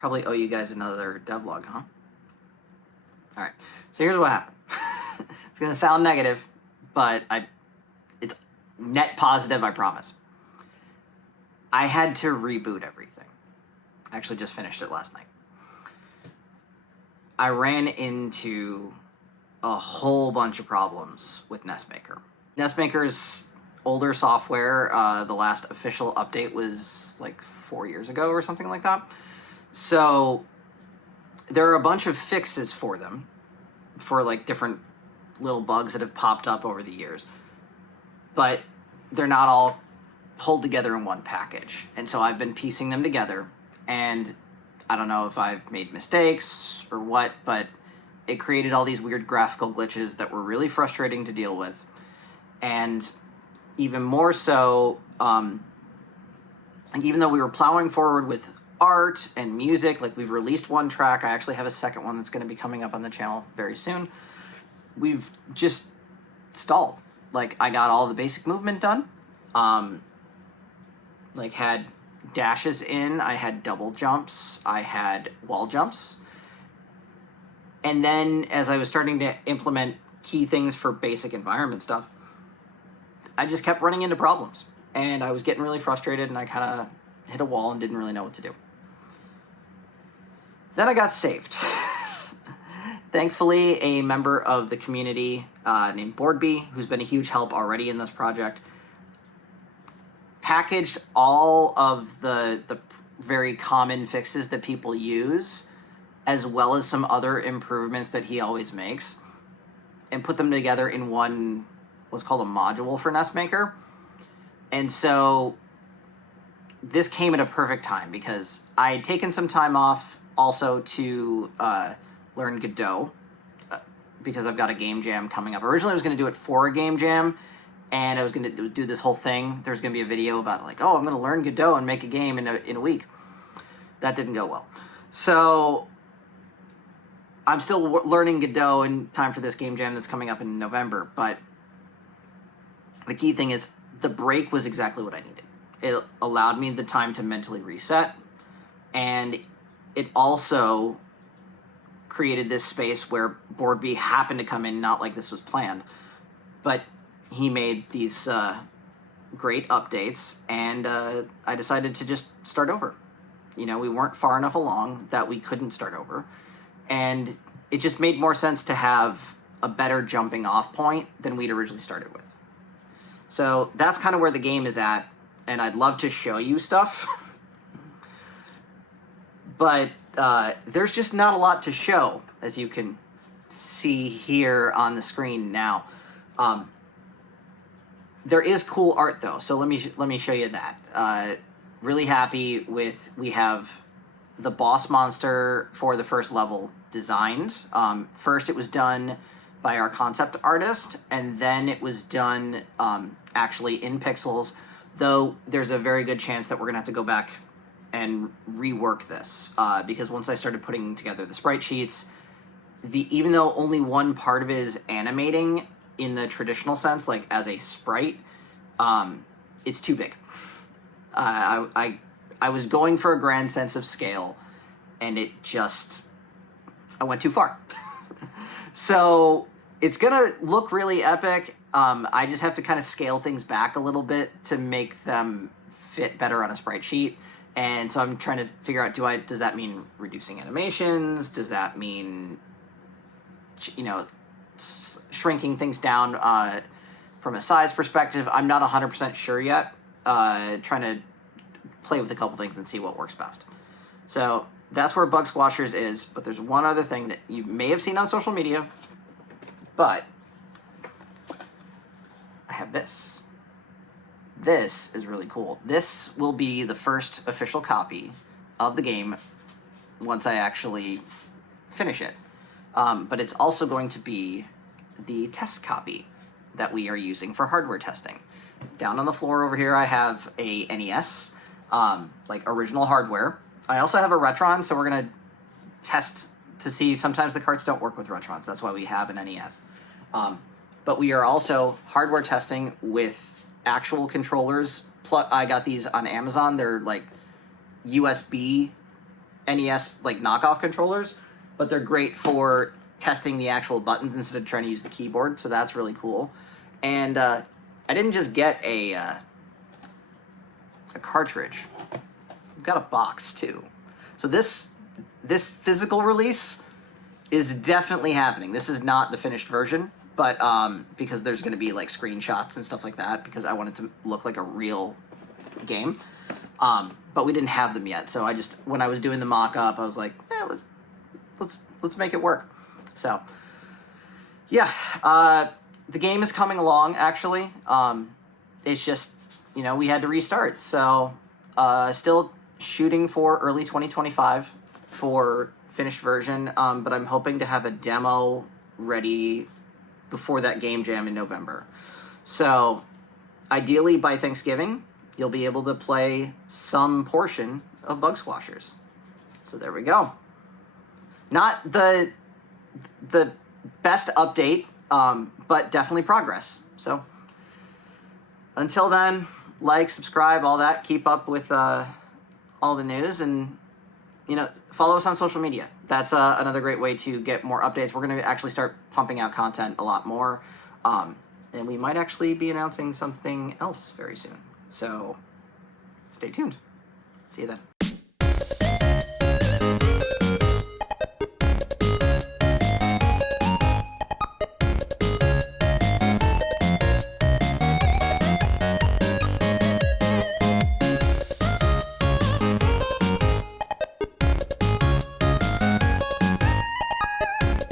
Probably owe you guys another devlog, huh? All right. So here's what happened. It's gonna sound negative, but it's net positive, I promise. I had to reboot everything. I actually just finished it last night. I ran into a whole bunch of problems with NESmaker. NESmaker's older software. The last official update was like 4 years ago or something like that. So there are a bunch of fixes for them, for like different little bugs that have popped up over the years, but they're not all pulled together in one package. And so I've been piecing them together, and I don't know if I've made mistakes or what, but it created all these weird graphical glitches that were really frustrating to deal with. And even more so, even though we were plowing forward with art and music, like we've released one track, I actually have a second one that's going to be coming up on the channel very soon, we've just stalled. Like, I got all the basic movement done, like had dashes in, I had double jumps, I had wall jumps, and then as I was starting to implement key things for basic environment stuff, I just kept running into problems, and I was getting really frustrated, and I kind of hit a wall and didn't really know what to do. Then I got saved. Thankfully, a member of the community named Boardby, who's been a huge help already in this project, packaged all of the very common fixes that people use, as well as some other improvements that he always makes, and put them together in one, what's called a module for NESmaker. And so this came at a perfect time because I had taken some time off also to learn Godot, because I've got a game jam coming up. Originally I was going to do it for a game jam, and I was going to do this whole thing. There's going to be a video about like, oh, I'm going to learn Godot and make a game in a week. That didn't go well. So I'm still learning Godot in time for this game jam that's coming up in November, but the key thing is the break was exactly what I needed. It allowed me the time to mentally reset, and it also created this space where Boardby happened to come in, not like this was planned, but he made these great updates, and I decided to just start over. You know, we weren't far enough along that we couldn't start over, and it just made more sense to have a better jumping off point than we'd originally started with. So that's kind of where the game is at, and I'd love to show you stuff, but there's just not a lot to show, as you can see here on the screen now. There is cool art though, so let me show you that. Really happy with, we have the boss monster for the first level designed. First it was done by our concept artist, and then it was done actually in pixels, though there's a very good chance that we're gonna have to go back and rework this, because once I started putting together the sprite sheets, even though only one part of it is animating in the traditional sense, like as a sprite, it's too big. I was going for a grand sense of scale, and I went too far. So it's gonna look really epic. I just have to kind of scale things back a little bit to make them fit better on a sprite sheet. And so I'm trying to figure out, does that mean reducing animations? Does that mean, you know, shrinking things down from a size perspective? I'm not 100% sure yet. Trying to play with a couple things and see what works best. So that's where Bug Squashers is, but there's one other thing that you may have seen on social media, but I have this. This is really cool. This will be the first official copy of the game once I actually finish it. But it's also going to be the test copy that we are using for hardware testing. Down on the floor over here I have a NES, like original hardware. I also have a Retron, so we're gonna test to see, sometimes the carts don't work with Retrons, that's why we have an NES. But we are also hardware testing with actual controllers. I got these on Amazon. They're like USB NES like knockoff controllers, but they're great for testing the actual buttons instead of trying to use the keyboard. So that's really cool. And I didn't just get a cartridge. I've got a box too. So this physical release is definitely happening. This is not the finished version, but because there's going to be like screenshots and stuff like that, because I want it to look like a real game. But we didn't have them yet, so when I was doing the mock-up, I was like, let's make it work. So yeah, the game is coming along actually. It's just, you know, we had to restart. So still shooting for early 2025 for finished version, but I'm hoping to have a demo ready before that game jam in November. So ideally by Thanksgiving, you'll be able to play some portion of Bug Squashers. So there we go. Not the best update, but definitely progress. So until then, like, subscribe, all that. Keep up with all the news, and you know, follow us on social media. That's another great way to get more updates. We're going to actually start pumping out content a lot more, and we might actually be announcing something else very soon. So stay tuned. See you then.